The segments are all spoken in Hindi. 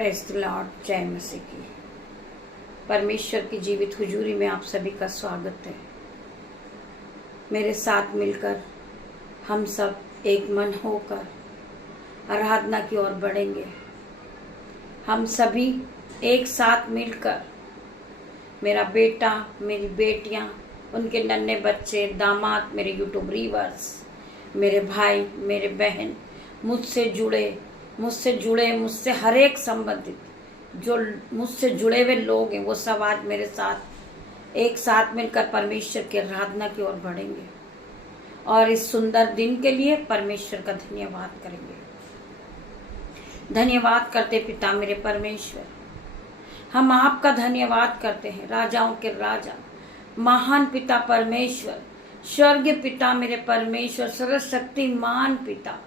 Praise the Lord. जय मसीह की। परमेश्वर की जीवित हुजूरी में आप सभी का स्वागत है। मेरे साथ मिलकर हम सब एक मन होकर आराधना की ओर बढ़ेंगे। हम सभी एक साथ मिलकर, मेरा बेटा, मेरी बेटियां, उनके नन्हे बच्चे, दामाद, मेरे यूट्यूब रीवर्स, मेरे भाई, मेरे बहन, मुझसे हर एक संबंधित जो मुझसे जुड़े हुए लोग हैं, वो सब आज मेरे साथ एक साथ मिलकर परमेश्वर की आराधना की ओर बढ़ेंगे और इस सुंदर दिन के लिए परमेश्वर का धन्यवाद करेंगे। धन्यवाद करते पिता मेरे परमेश्वर, हम आपका धन्यवाद करते हैं। राजाओं के राजा, महान पिता परमेश्वर, स्वर्गीय पिता मेरे परमेश्वर, सर्वशक्तिमान पिता,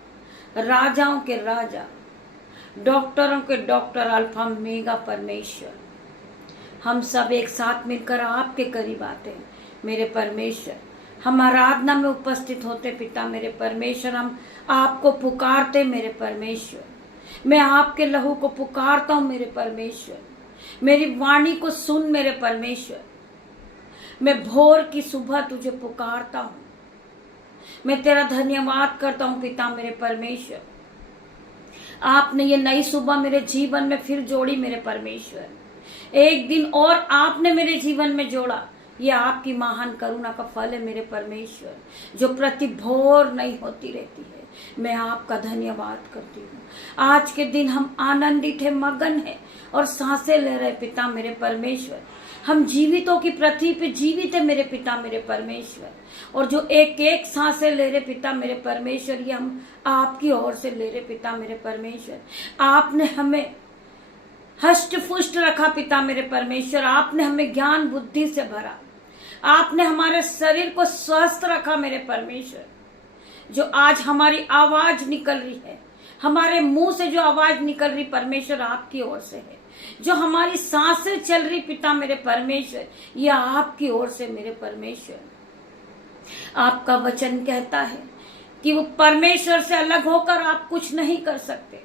राजाओं के राजा, डॉक्टरों के डॉक्टर, अल्फा मेगा परमेश्वर, हम सब एक साथ मिलकर आपके करीब आते हैं मेरे परमेश्वर। हम आराधना में उपस्थित होते पिता मेरे परमेश्वर, हम आपको पुकारते मेरे परमेश्वर। मैं आपके लहू को पुकारता हूँ मेरे परमेश्वर। मेरी वाणी को सुन मेरे परमेश्वर। मैं भोर की सुबह तुझे पुकारता हूँ। मैं तेरा धन्यवाद करता हूँ पिता मेरे परमेश्वर। आपने ये नई सुबह मेरे जीवन में फिर जोड़ी मेरे परमेश्वर। एक दिन और आपने मेरे जीवन में जोड़ा। ये आपकी महान करुणा का फल है मेरे परमेश्वर, जो प्रति भोर नहीं होती रहती है। मैं आपका धन्यवाद करती हूँ। आज के दिन हम आनंदित है, मगन है और सांसें ले रहे पिता मेरे परमेश्वर। हम जीवितों की पृथ्वी पे जीवित है मेरे पिता मेरे परमेश्वर, और जो एक एक सांसें ले रहे पिता मेरे परमेश्वर, ये हम आपकी ओर से ले रहे पिता मेरे परमेश्वर। आपने हमें हष्ट पुष्ट रखा पिता मेरे परमेश्वर। आपने हमें ज्ञान बुद्धि से भरा। आपने हमारे शरीर को स्वस्थ रखा मेरे परमेश्वर। जो आज हमारी आवाज निकल रही है, हमारे मुंह से जो आवाज निकल रही परमेश्वर, आपकी ओर से है। जो हमारी सांसें चल रही पिता मेरे परमेश्वर, ये आपकी ओर से मेरे परमेश्वर। आपका वचन कहता है कि वो परमेश्वर से अलग होकर आप कुछ नहीं कर सकते।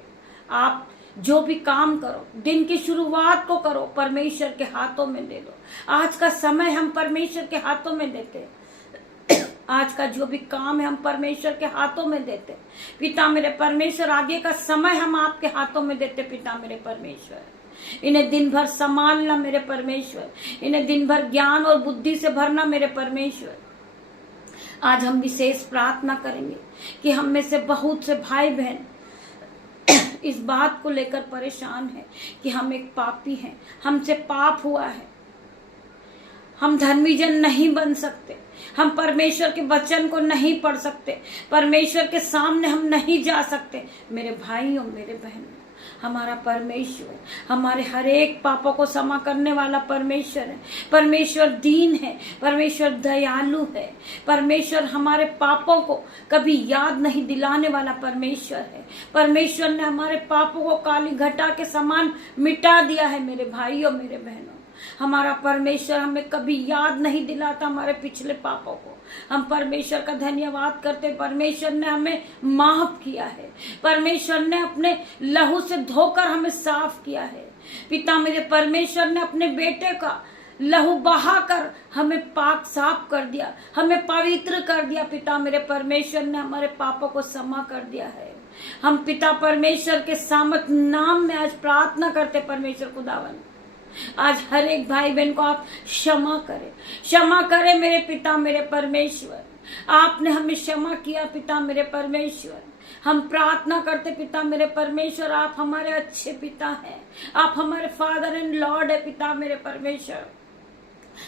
आप जो भी काम करो, दिन की शुरुआत को करो, परमेश्वर के हाथों में दे दो। आज का समय हम परमेश्वर के हाथों में देते हैं। आज का जो भी काम है हम परमेश्वर के हाथों में देते पिता मेरे परमेश्वर। आगे का समय हम आपके हाथों में देते पिता मेरे परमेश्वर। इन्हें दिन भर संभालना मेरे परमेश्वर। इन्हें दिन भर ज्ञान और बुद्धि से भरना मेरे परमेश्वर। आज हम विशेष प्रार्थना करेंगे कि हम में से बहुत से भाई बहन इस बात को लेकर परेशान है कि हम एक पापी हैं, हमसे पाप हुआ है, हम धर्मी जन नहीं बन सकते, हम परमेश्वर के वचन को नहीं पढ़ सकते, परमेश्वर के सामने हम नहीं जा सकते। मेरे भाइयों, मेरे बहनों, हमारा परमेश्वर हमारे हर एक पापों को क्षमा करने वाला परमेश्वर है। परमेश्वर दीन है, परमेश्वर दयालु है, परमेश्वर हमारे पापों को कभी याद नहीं दिलाने वाला परमेश्वर है। परमेश्वर ने हमारे पापों को काली घटा के समान मिटा दिया है मेरे भाइयों, मेरे बहनों। हमारा परमेश्वर हमें कभी याद नहीं दिलाता हमारे पिछले पापों को। हम परमेश्वर का धन्यवाद करते। परमेश्वर ने हमें माफ किया है। परमेश्वर ने अपने लहू से धोकर हमें साफ किया है। पिता मेरे परमेश्वर ने अपने बेटे का लहू बहाकर हमें पाक साफ कर दिया, हमें पवित्र कर दिया। पिता मेरे परमेश्वर ने हमारे पापों को क्षमा कर दिया है। हम पिता परमेश्वर के सामर्थ नाम में आज प्रार्थना करते परमेश्वर खुदावन। आज हर एक भाई बहन को आप क्षमा करें, क्षमा करें मेरे पिता मेरे परमेश्वर। आपने हमें क्षमा किया पिता मेरे परमेश्वर। हम प्रार्थना करते पिता मेरे परमेश्वर, आप हमारे अच्छे पिता हैं, आप हमारे फादर एंड लॉर्ड है पिता मेरे परमेश्वर।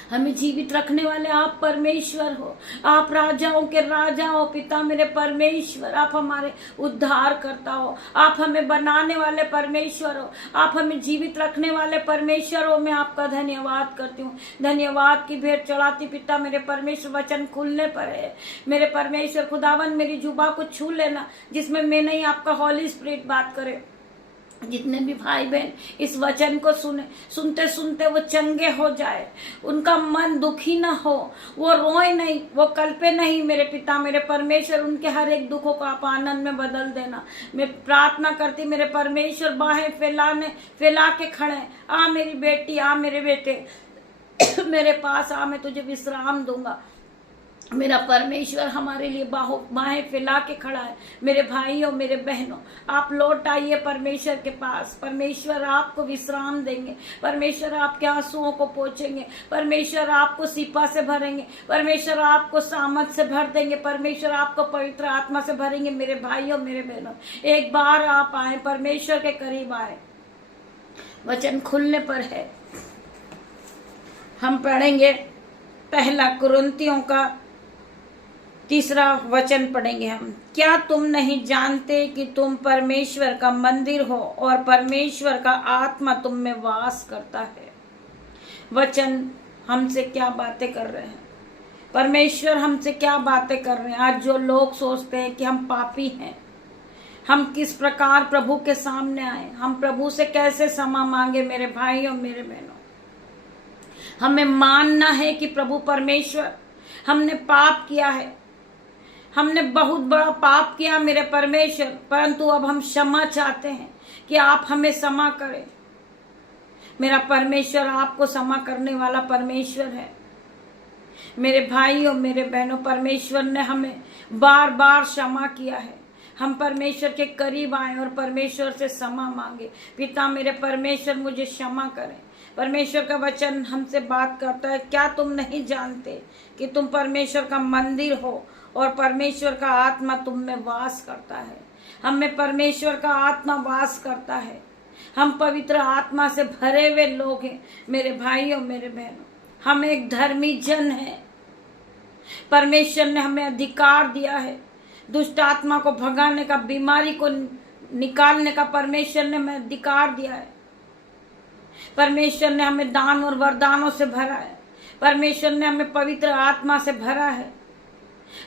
हमें जीवित रखने वाले आप परमेश्वर हो। आप राजाओं के राजा हो पिता मेरे परमेश्वर। आप हमारे उद्धार करता हो, आप हमें बनाने वाले परमेश्वर हो, आप हमें जीवित रखने वाले परमेश्वर हो। मैं आपका धन्यवाद करती हूँ। धन्यवाद की भेंट चढ़ाती पिता मेरे परमेश्वर। वचन खुलने पर है मेरे परमेश्वर खुदावन। मेरी जुबा को छू लेना जिसमें मैं नहीं, आपका हॉली स्पिरिट बात करे। जितने भी भाई बहन इस वचन को सुनते सुनते वो चंगे हो जाए, उनका मन दुखी ना हो, वो रोए नहीं, वो कल्पे नहीं। मेरे पिता मेरे परमेश्वर, उनके हर एक दुखों को आप आनंद में बदल देना। मैं प्रार्थना करती मेरे परमेश्वर, बाहें फैला के खड़े, आ मेरी बेटी, आ मेरे बेटे मेरे पास आ, मैं तुझे विश्राम दूंगा। मेरा परमेश्वर हमारे लिए बाहें फैला के खड़ा है। मेरे भाइयों मेरे बहनों, आप लौट आइए परमेश्वर के पास। परमेश्वर आपको विश्राम देंगे, परमेश्वर आपके आंसुओं को पोंछेंगे, परमेश्वर आपको सिपा से भरेंगे, परमेश्वर आपको सामर्थ से भर देंगे, परमेश्वर आपको पवित्र आत्मा से भरेंगे। मेरे भाइयों मेरे बहनों, एक बार आप आए, परमेश्वर के करीब आए। वचन खुलने पर है, हम पढ़ेंगे पहला कुरिन्थियों का 3 वचन पढ़ेंगे हम। क्या तुम नहीं जानते कि तुम परमेश्वर का मंदिर हो और परमेश्वर का आत्मा तुम में वास करता है। वचन हमसे क्या बातें कर रहे हैं, परमेश्वर हमसे क्या बातें कर रहे हैं। आज जो लोग सोचते हैं कि हम पापी हैं, हम किस प्रकार प्रभु के सामने आए, हम प्रभु से कैसे क्षमा मांगे। मेरे भाइयों मेरे बहनों, हमें मानना है कि प्रभु परमेश्वर, हमने पाप किया है, हमने बहुत बड़ा पाप किया मेरे परमेश्वर, परंतु अब हम क्षमा चाहते हैं कि आप हमें क्षमा करें। मेरा परमेश्वर आपको क्षमा करने वाला परमेश्वर है। मेरे भाइयों मेरे बहनों, परमेश्वर ने हमें बार बार क्षमा किया है। हम परमेश्वर के करीब आए और परमेश्वर से क्षमा मांगे, पिता मेरे परमेश्वर मुझे क्षमा करें। परमेश्वर का वचन हमसे बात करता है, क्या तुम नहीं जानते कि तुम परमेश्वर का मंदिर हो और परमेश्वर का आत्मा तुम में वास करता है। हम में परमेश्वर का आत्मा वास करता है, हम पवित्र आत्मा से भरे हुए लोग हैं। मेरे भाइयों मेरे बहनों, हम एक धर्मी जन हैं। परमेश्वर ने हमें अधिकार दिया है दुष्ट आत्मा को भगाने का, बीमारी को निकालने का परमेश्वर ने हमें अधिकार दिया है। परमेश्वर ने हमें दान और वरदानों से भरा है, परमेश्वर ने हमें पवित्र आत्मा से भरा है।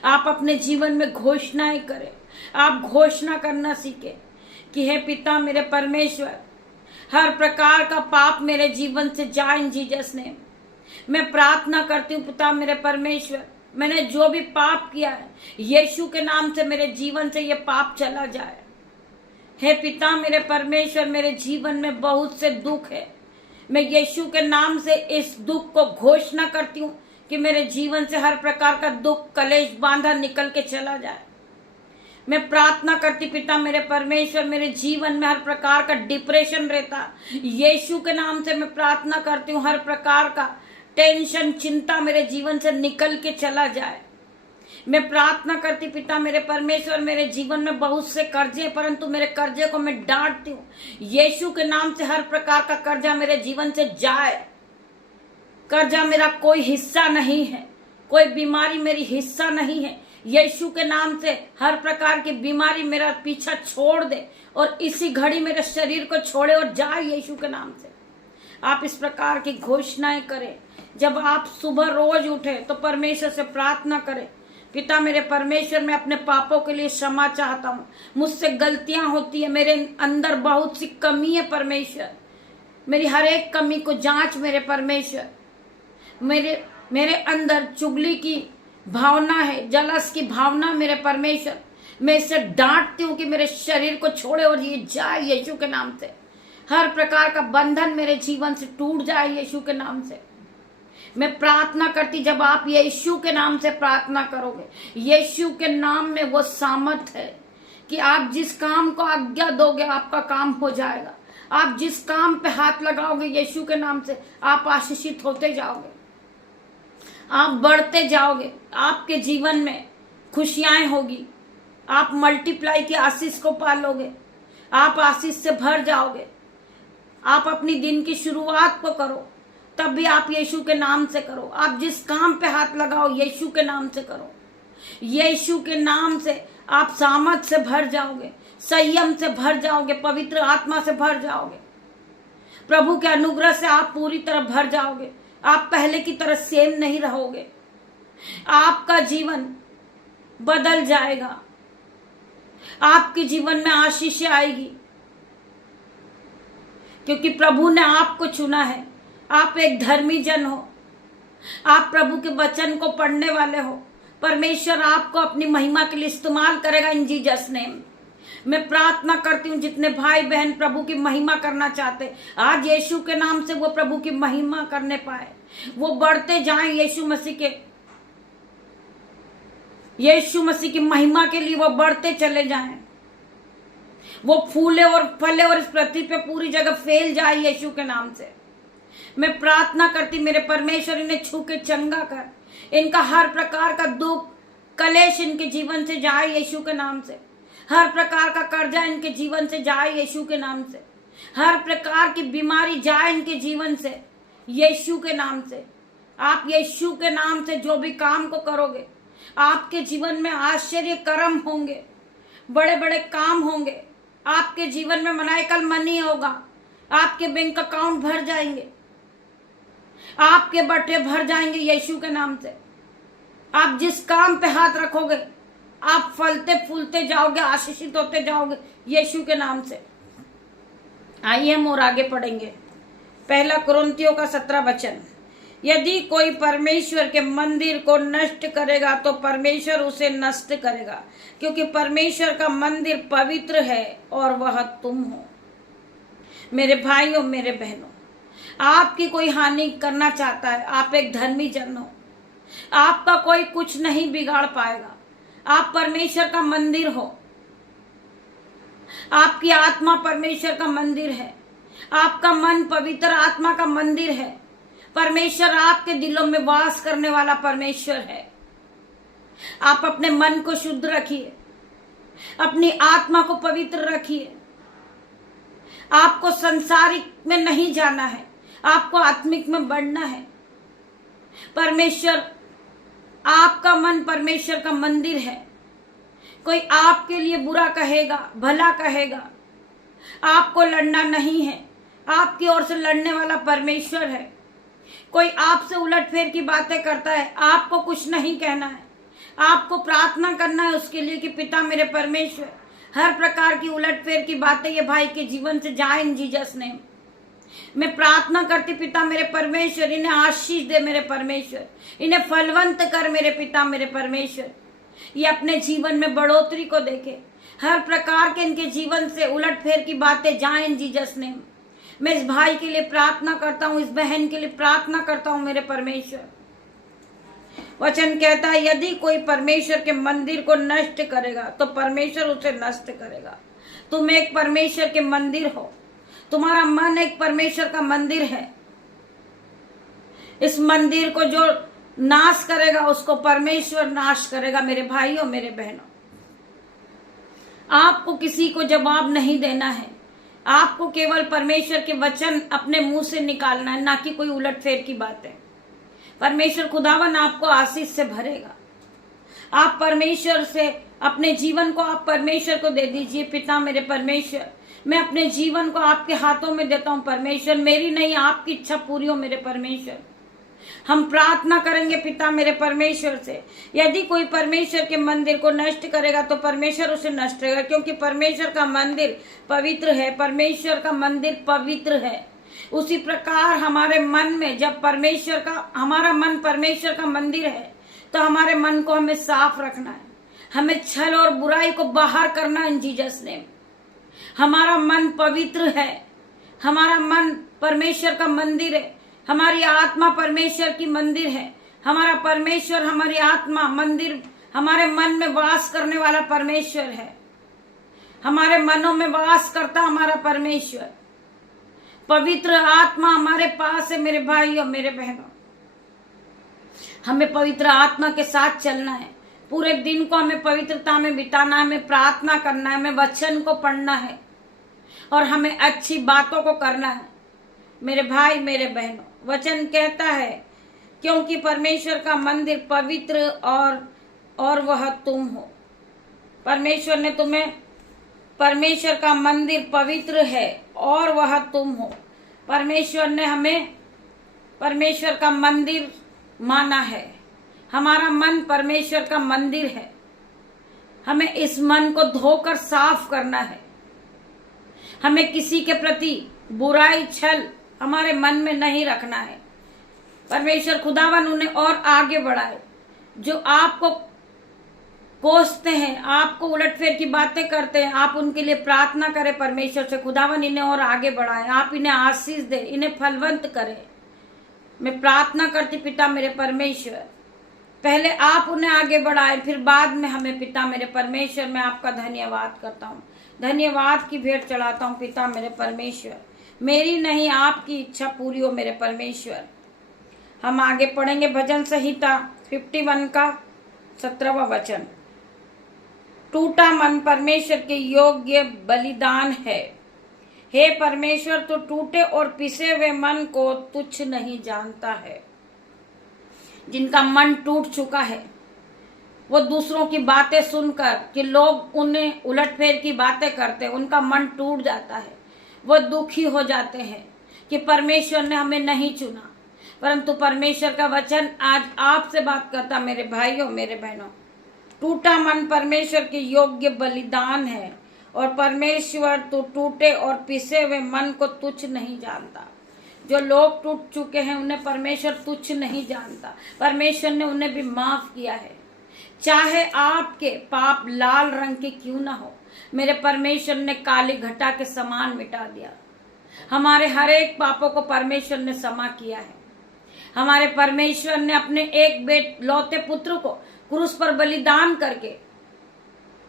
आप अपने जीवन में घोषणाएं करें, आप घोषणा करना सीखें कि हे पिता मेरे परमेश्वर, हर प्रकार का पाप मेरे जीवन से जाए इन जीसस नेम। मैं प्रार्थना करती हूँ पिता मेरे परमेश्वर, मैंने जो भी पाप किया है यीशु के नाम से मेरे जीवन से ये पाप चला जाए। हे पिता मेरे परमेश्वर, मेरे जीवन में बहुत से दुख है, मैं यीशु के नाम से इस दुख को घोषणा करती हूँ कि मेरे जीवन से हर प्रकार का दुख कलेश बांधा निकल के चला जाए। मैं प्रार्थना करती पिता मेरे परमेश्वर, मेरे जीवन में हर प्रकार का डिप्रेशन रहता, यीशु के नाम से मैं प्रार्थना करती हूँ हर प्रकार का टेंशन चिंता मेरे जीवन से निकल के चला जाए। मैं प्रार्थना करती पिता मेरे परमेश्वर, मेरे जीवन में बहुत से कर्जे, परंतु मेरे कर्जे को मैं डांटती हूँ यीशु के नाम से हर प्रकार का कर्जा मेरे जीवन से जाए। कर्जा मेरा कोई हिस्सा नहीं है, कोई बीमारी मेरी हिस्सा नहीं है। यीशु के नाम से हर प्रकार की बीमारी मेरा पीछा छोड़ दे और इसी घड़ी मेरे शरीर को छोड़े और जाए यीशु के नाम से। आप इस प्रकार की घोषणाएं करें। जब आप सुबह रोज उठे तो परमेश्वर से प्रार्थना करें, पिता मेरे परमेश्वर, मैं अपने पापों के लिए क्षमा चाहता हूँ, मुझसे गलतियां होती है, मेरे अंदर बहुत सी कमी है परमेश्वर, मेरी हर एक कमी को जांच मेरे परमेश्वर। मेरे अंदर चुगली की भावना है, जलस की भावना मेरे परमेश्वर, मैं इसे डांटती हूँ कि मेरे शरीर को छोड़े और ये जाए यीशु के नाम से। हर प्रकार का बंधन मेरे जीवन से टूट जाए यीशु के नाम से। मैं प्रार्थना करती, जब आप यीशु के नाम से प्रार्थना करोगे, यीशु के नाम में वो सामर्थ है कि आप जिस काम को आज्ञा दोगे आपका काम हो जाएगा। आप जिस काम पे हाथ लगाओगे यीशु के नाम से, आप आशीषित होते जाओगे, आप बढ़ते जाओगे, आपके जीवन में खुशियां होगी, आप मल्टीप्लाई की आशीष को पालोगे, आप आशीष से भर जाओगे। आप अपनी दिन की शुरुआत को करो, तब भी आप यीशु के नाम से करो। आप जिस काम पे हाथ लगाओ यीशु के नाम से करो। यीशु के नाम से आप सामर्थ से भर जाओगे, संयम से भर जाओगे, पवित्र आत्मा से भर जाओगे। प्रभु के अनुग्रह से आप पूरी तरह भर जाओगे। आप पहले की तरह सेम नहीं रहोगे, आपका जीवन बदल जाएगा, आपके जीवन में आशीष आएगी। क्योंकि प्रभु ने आपको चुना है। आप एक धर्मी जन हो, आप प्रभु के वचन को पढ़ने वाले हो। परमेश्वर आपको अपनी महिमा के लिए इस्तेमाल करेगा इन जीसस नेम। मैं प्रार्थना करती हूँ जितने भाई बहन प्रभु की महिमा करना चाहते, आज यीशु के नाम से वो प्रभु की महिमा करने पाए, वो बढ़ते जाएं यीशु मसीह की महिमा के लिए वो बढ़ते चले जाएं, वो फूले और फले और इस पृथ्वी पे पूरी जगह फैल जाए यीशु के नाम से। मैं प्रार्थना करती मेरे परमेश्वर इन्हें छू के चंगा कर, इनका हर प्रकार का दुख कलेश इनके जीवन से जाए यीशु के नाम से। हर प्रकार का कर्जा इनके जीवन से जाए यीशु के नाम से। हर प्रकार की बीमारी जाए इनके जीवन से यीशु के नाम से। आप यीशु के नाम से जो भी काम को करोगे, आपके जीवन में आश्चर्य कर्म होंगे, बड़े बड़े काम होंगे। आपके जीवन में मनाइकल मनी होगा, आपके बैंक अकाउंट भर जाएंगे, आपके बट्टे भर जाएंगे यीशु के नाम से। आप जिस काम पे हाथ रखोगे आप फलते फूलते जाओगे, आशीषित होते जाओगे यीशु के नाम से। आइए हम और आगे पढ़ेंगे। 1 कुरिन्थियों का 17 वचन, यदि कोई परमेश्वर के मंदिर को नष्ट करेगा तो परमेश्वर उसे नष्ट करेगा, क्योंकि परमेश्वर का मंदिर पवित्र है और वह तुम हो। मेरे भाइयों मेरे बहनों, आपकी कोई हानि करना चाहता है, आप एक धर्मी जन हो, आपका कोई कुछ नहीं बिगाड़ पाएगा। आप परमेश्वर का मंदिर हो, आपकी आत्मा परमेश्वर का मंदिर है, आपका मन पवित्र आत्मा का मंदिर है। परमेश्वर आपके दिलों में वास करने वाला परमेश्वर है। आप अपने मन को शुद्ध रखिए, अपनी आत्मा को पवित्र रखिए। आपको संसारिक में नहीं जाना है, आपको आत्मिक में बढ़ना है। परमेश्वर, आपका मन परमेश्वर का मंदिर है। कोई आपके लिए बुरा कहेगा, भला कहेगा, आपको लड़ना नहीं है, आपकी ओर से लड़ने वाला परमेश्वर है। कोई आपसे उलटफेर की बातें करता है, आपको कुछ नहीं कहना है, आपको प्रार्थना करना है उसके लिए कि पिता मेरे परमेश्वर, हर प्रकार की उलटफेर की बातें ये भाई के जीवन से जाए इन जीसस नेम। मैं प्रार्थना करती पिता मेरे परमेश्वर, इन्हें आशीष दे मेरे परमेश्वर, इन्हें फलवंत कर मेरे पिता मेरे परमेश्वर। ये अपने जीवन में बढ़ोतरी को देखे, हर प्रकार के इनके जीवन से उलटफेर की बातें जाएं इन जीसस नेम। मैं इस भाई के लिए प्रार्थना करता हूँ, इस बहन के लिए प्रार्थना करता हूँ मेरे परमेश्वर। वचन कहता है यदि कोई परमेश्वर के मंदिर को नष्ट करेगा तो परमेश्वर उसे नष्ट करेगा। तुम एक परमेश्वर के मंदिर हो, तुम्हारा मन एक परमेश्वर का मंदिर है। इस मंदिर को जो नाश करेगा उसको परमेश्वर नाश करेगा। मेरे भाइयों मेरे बहनों, आपको किसी को जवाब नहीं देना है, आपको केवल परमेश्वर के वचन अपने मुंह से निकालना है, ना कि कोई उलटफेर की बातें। परमेश्वर खुदावन आपको आशीष से भरेगा। आप परमेश्वर से अपने जीवन को आप परमेश्वर को दे दीजिए। पिता मेरे परमेश्वर, मैं अपने जीवन को आपके हाथों में देता हूं परमेश्वर, मेरी नहीं आपकी इच्छा पूरी हो मेरे परमेश्वर। हम प्रार्थना करेंगे पिता मेरे परमेश्वर से, यदि कोई परमेश्वर के मंदिर को नष्ट करेगा तो परमेश्वर उसे नष्ट करेगा, क्योंकि परमेश्वर का मंदिर पवित्र है। परमेश्वर का मंदिर पवित्र है। उसी प्रकार हमारे मन में, जब परमेश्वर का, हमारा मन परमेश्वर का मंदिर है, तो हमारे मन को हमें साफ रखना है, हमें छल और बुराई को बाहर करना है इन जीसस नेम। हमारा मन पवित्र है, हमारा मन परमेश्वर का मंदिर है, हमारी आत्मा परमेश्वर की मंदिर है। हमारा परमेश्वर, हमारी आत्मा मंदिर, हमारे मन में वास करने वाला परमेश्वर है। हमारे मनों में वास करता हमारा परमेश्वर। पवित्र आत्मा हमारे पास है मेरे भाइयों मेरे बहनों। हमें पवित्र आत्मा के साथ चलना है, पूरे दिन को हमें पवित्रता में बिताना है, हमें प्रार्थना करना है, हमें वचन को पढ़ना है और हमें अच्छी बातों को करना है मेरे भाई मेरे बहनों। वचन कहता है क्योंकि परमेश्वर का मंदिर पवित्र और वह तुम हो। परमेश्वर ने तुम्हें, परमेश्वर का मंदिर पवित्र है और वह तुम हो। परमेश्वर ने हमें परमेश्वर का मंदिर माना है। हमारा मन परमेश्वर का मंदिर है। हमें इस मन को धोकर साफ करना है। हमें किसी के प्रति बुराई छल हमारे मन में नहीं रखना है। परमेश्वर खुदावन उन्हें और आगे बढ़ाए। जो आपको कोसते हैं, आपको उलटफेर की बातें करते हैं, आप उनके लिए प्रार्थना करें परमेश्वर से, खुदावन इन्हें और आगे बढ़ाए, आप इन्हें आशीष दे, इन्हें फलवंत करें। मैं प्रार्थना करती पिता मेरे परमेश्वर, पहले आप उन्हें आगे बढ़ाए, फिर बाद में हमें। पिता मेरे परमेश्वर, मैं आपका धन्यवाद करता हूँ, धन्यवाद की भेंट चढ़ाता हूँ पिता मेरे परमेश्वर। मेरी नहीं आपकी इच्छा पूरी हो मेरे परमेश्वर। हम आगे पढ़ेंगे भजन संहिता 51 का 17वां वचन। टूटा मन परमेश्वर के योग्य बलिदान है। हे परमेश्वर, तो टूटे और पिसे हुए मन को तुच्छ नहीं जानता है। जिनका मन टूट चुका है, वो दूसरों की बातें सुनकर कि लोग उन्हें उलटफेर की बातें करते हैं, उनका मन टूट जाता है। वो दुखी हो जाते हैं कि परमेश्वर ने हमें नहीं चुना। परंतु परमेश्वर का वचन आज आपसे बात करता मेरे भाइयों मेरे बहनों। टूटा मन परमेश्वर के योग्य बलिदान है, और परमेश्वर तो टूटे और पिसे हुए मन को तुच्छ नहीं जानता। जो लोग टूट चुके हैं उन्हें परमेश्वर तुच्छ नहीं जानता। परमेश्वर ने उन्हें भी माफ किया है, चाहे आपके पाप लाल रंग के क्यों ना हो। मेरे परमेश्वर ने काली घटा के समान मिटा दिया। हमारे हर एक पापों को परमेश्वर ने क्षमा किया है। हमारे परमेश्वर ने अपने एक लौते पुत्र को क्रूस पर बलिदान करके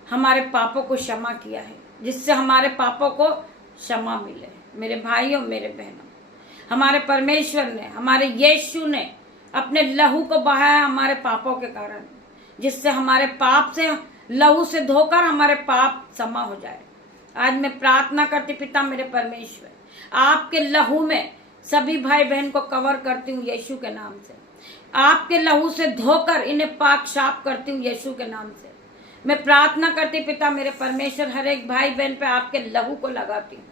हमारे पापों को क्षमा किया है, जिससे हमारे पापों को क्षमा मिले। मेरे भाइयों मेरे बहनों, हमारे परमेश्वर ने, हमारे यीशु ने अपने लहू को बहाया हमारे पापों के कारण, जिससे हमारे पाप से, लहू से धोकर हमारे पाप क्षमा हो जाए। आज मैं प्रार्थना करती पिता मेरे परमेश्वर, आपके लहू में सभी भाई बहन को कवर करती हूँ यीशु के नाम से। आपके लहू से धोकर इन्हें पाक साफ करती हूँ यीशु के नाम से। मैं प्रार्थना करती पिता मेरे परमेश्वर, हर एक भाई बहन पे आपके लहू को लगाती हूँ।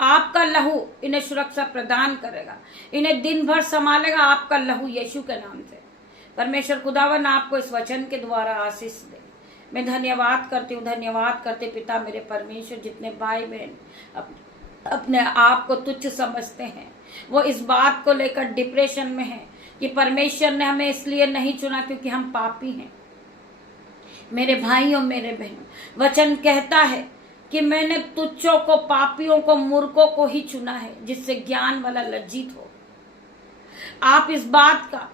आपका लहू इन्हें सुरक्षा प्रदान करेगा, इन्हें दिन भर संभालेगा आपका लहू यीशु के नाम से। परमेश्वर खुदावन आपको इस वचन के द्वारा आशीष दे। मैं धन्यवाद करती हूँ, धन्यवाद करते पिता मेरे परमेश्वर। जितने भाई बहन अपने आप को तुच्छ समझते हैं, वो इस बात को लेकर डिप्रेशन में है कि परमेश्वर ने हमें इसलिए नहीं चुना क्योंकि हम पापी हैं। मेरे भाइयों मेरे बहनों, वचन कहता है कि मैंने तुच्छों को, पापियों को, मूर्खों को ही चुना है, जिससे ज्ञान वाला लज्जित हो। आप इस बात का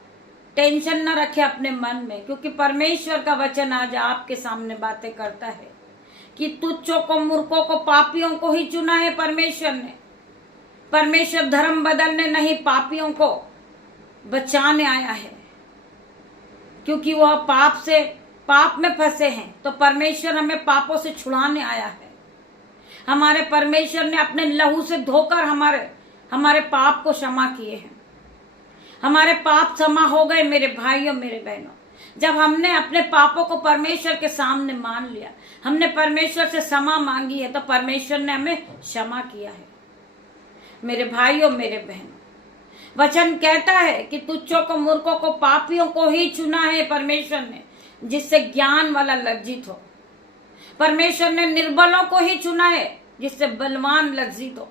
टेंशन न रखें अपने मन में, क्योंकि परमेश्वर का वचन आज आपके सामने बातें करता है कि तुच्छों को, मूर्खों को, पापियों को ही चुना है परमेश्वर ने। परमेश्वर धर्म बदलने नहीं, पापियों को बचाने आया है, क्योंकि वह पाप में फंसे हैं। तो परमेश्वर हमें पापों से छुड़ाने आया है। हमारे परमेश्वर ने अपने लहू से धोकर हमारे पाप को क्षमा किए हैं। हमारे पाप क्षमा हो गए मेरे भाइयों मेरे बहनों, जब हमने अपने पापों को परमेश्वर के सामने मान लिया, हमने परमेश्वर से क्षमा मांगी है, तो परमेश्वर ने हमें क्षमा किया है। मेरे भाइयों मेरे बहनों, वचन कहता है कि तुच्छों को, मूर्खों को, पापियों को ही चुना है परमेश्वर ने, जिससे ज्ञान वाला लज्जित हो। परमेश्वर ने निर्बलों को ही चुना है, जिससे बलवान लज्जित हो।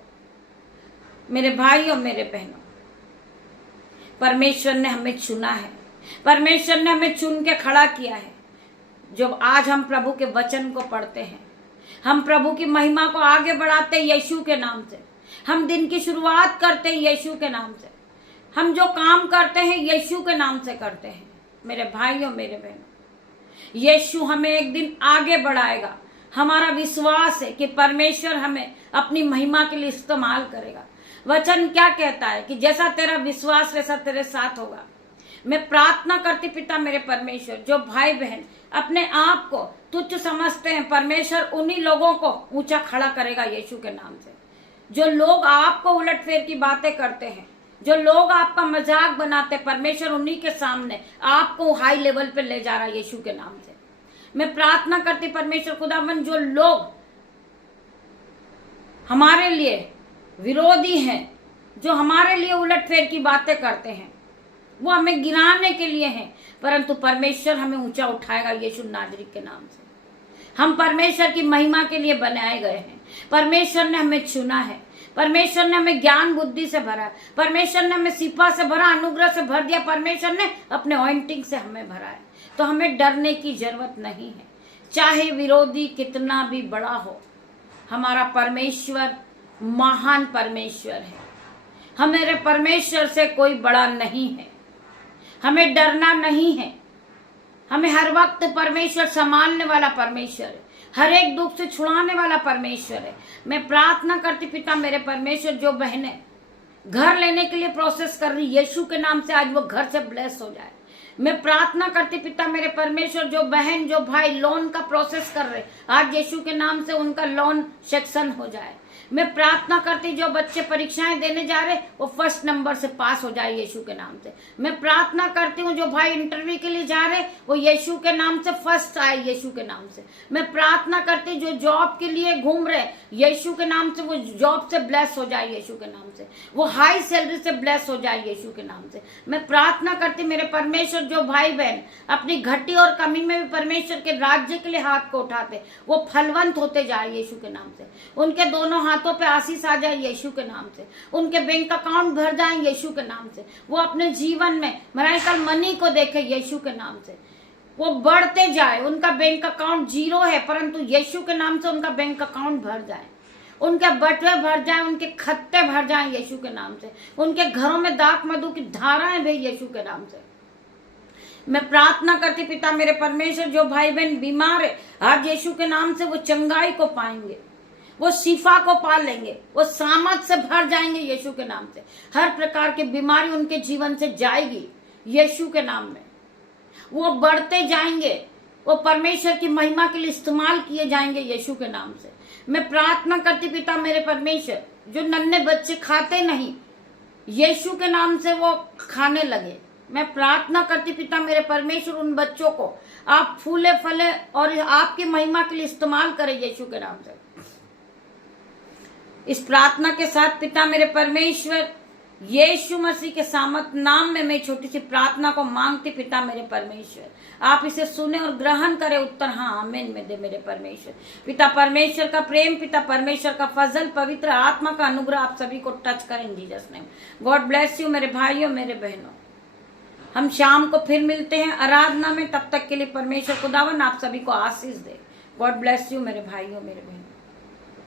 मेरे भाइयों मेरे बहनों, परमेश्वर ने हमें चुना है, परमेश्वर ने हमें चुन के खड़ा किया है। जब आज हम प्रभु के वचन को पढ़ते हैं, हम प्रभु की महिमा को आगे बढ़ाते हैं यीशु के नाम से। हम दिन की शुरुआत करते हैं यीशु के नाम से। हम जो काम करते हैं यीशु के नाम से करते हैं। मेरे भाइयों मेरे बहनों, यीशु हमें एक दिन आगे बढ़ाएगा। हमारा विश्वास है कि परमेश्वर हमें अपनी महिमा के लिए इस्तेमाल करेगा। वचन क्या कहता है कि जैसा तेरा विश्वास वैसा तेरे साथ होगा। मैं प्रार्थना करती पिता मेरे परमेश्वर, जो भाई बहन अपने आप को तुच्छ समझते हैं, परमेश्वर उन्हीं लोगों को ऊंचा खड़ा करेगा यीशु के नाम से। जो लोग आपको उलटफेर की बातें करते हैं, जो लोग आपका मजाक बनाते, परमेश्वर उन्हीं के सामने आपको हाई लेवल पे ले जा रहा है यीशु के नाम से। मैं प्रार्थना करती परमेश्वर खुदावन, जो लोग हमारे लिए विरोधी हैं, जो हमारे लिए उलटफेर की बातें करते हैं, वो हमें गिराने के लिए हैं, परंतु परमेश्वर हमें ऊंचा उठाएगा यीशु नाजरी के नाम से। हम परमेश्वर की महिमा के लिए बनाए गए हैं। परमेश्वर ने हमें चुना है, परमेश्वर ने हमें ज्ञान बुद्धि से भरा है, परमेश्वर ने हमें सिपा से भरा, अनुग्रह से भर दिया, परमेश्वर ने अपने ऑइंटिंग से हमें भरा है। तो हमें डरने की जरूरत नहीं है, चाहे विरोधी कितना भी बड़ा हो। हमारा परमेश्वर महान परमेश्वर है, हमारे परमेश्वर से कोई बड़ा नहीं है। हमें डरना नहीं है, हमें हर वक्त परमेश्वर संभालने वाला परमेश्वर है, हर एक दुख से छुड़ाने वाला परमेश्वर है। मैं प्रार्थना करती पिता मेरे परमेश्वर, जो बहनें घर लेने के लिए प्रोसेस कर रही, यीशु के नाम से आज वो घर से ब्लेस हो जाए। मैं प्रार्थना करती पिता मेरे परमेश्वर, जो बहन जो भाई लोन का प्रोसेस कर रहे, आज यीशु के नाम से उनका लोन सेक्शन हो जाए। मैं प्रार्थना करती जो बच्चे परीक्षाएं देने जा रहे वो फर्स्ट नंबर से पास हो जाए यीशु के नाम से। मैं प्रार्थना करती हूँ जो भाई इंटरव्यू के लिए जा रहे वो यीशु के नाम से फर्स्ट आए यीशु के नाम से। मैं प्रार्थना करती जो जॉब के लिए घूम रहे यीशु के नाम से वो जॉब से ब्लेस हो जाए यीशु के नाम से, वो हाई सैलरी से ब्लेस हो जाए यीशु के नाम से। मैं प्रार्थना करती मेरे परमेश्वर जो भाई बहन अपनी घटी और कमी में भी परमेश्वर के राज्य के लिए हाथ को उठाते वो फलवंत होते जाए यीशु के नाम से। उनके दोनों हाथों पे आशीष आ जाए यीशु के नाम से, उनके बैंक अकाउंट भर जाए यीशु के नाम से। वो अपने जीवन में मिरेकल मनी को देखे यीशु के नाम से, वो बढ़ते जाए। उनका बैंक अकाउंट जीरो है परंतु यीशु के नाम से उनका बैंक अकाउंट भर जाए, उनके बटुए भर जाए, उनके खत्ते भर जाए यीशु के नाम से। उनके घरों में दाख मधु की धाराएं भी यीशु के नाम से। मैं प्रार्थना करती पिता मेरे परमेश्वर जो भाई बहन बीमार है आज यीशु के नाम से वो चंगाई को पाएंगे, वो शिफा को पा लेंगे, वो सामर्थ से भर जाएंगे यीशु के नाम से। हर प्रकार की बीमारी उनके जीवन से जाएगी यीशु के नाम में। वो बढ़ते जाएंगे, वो परमेश्वर की महिमा के लिए इस्तेमाल किए जाएंगे यीशु के नाम से। मैं प्रार्थना करती पिता मेरे परमेश्वर जो नन्हे बच्चे खाते नहीं यीशु के नाम से वो खाने लगे। मैं प्रार्थना करती पिता मेरे परमेश्वर उन बच्चों को आप फूले फले और आपकी महिमा के लिए इस्तेमाल करें यीशु के नाम से। इस प्रार्थना के साथ पिता मेरे परमेश्वर यीशु मसीह के सामर्थ नाम में मैं छोटी सी प्रार्थना को मांगती पिता मेरे परमेश्वर आप इसे सुने और ग्रहण करें। उत्तर हाँ आमीन में दे मेरे परमेश्वर। पिता परमेश्वर का प्रेम, पिता परमेश्वर का फजल, पवित्र आत्मा का अनुग्रह आप सभी को टच करें Jesus name. God bless you मेरे भाइयों मेरे बहनों। हम शाम को फिर मिलते हैं आराधना में, तब तक के लिए परमेश्वर खुदावन आप सभी को आशीष दे। गॉड ब्लेस यू मेरे भाइयों मेरे बहनों।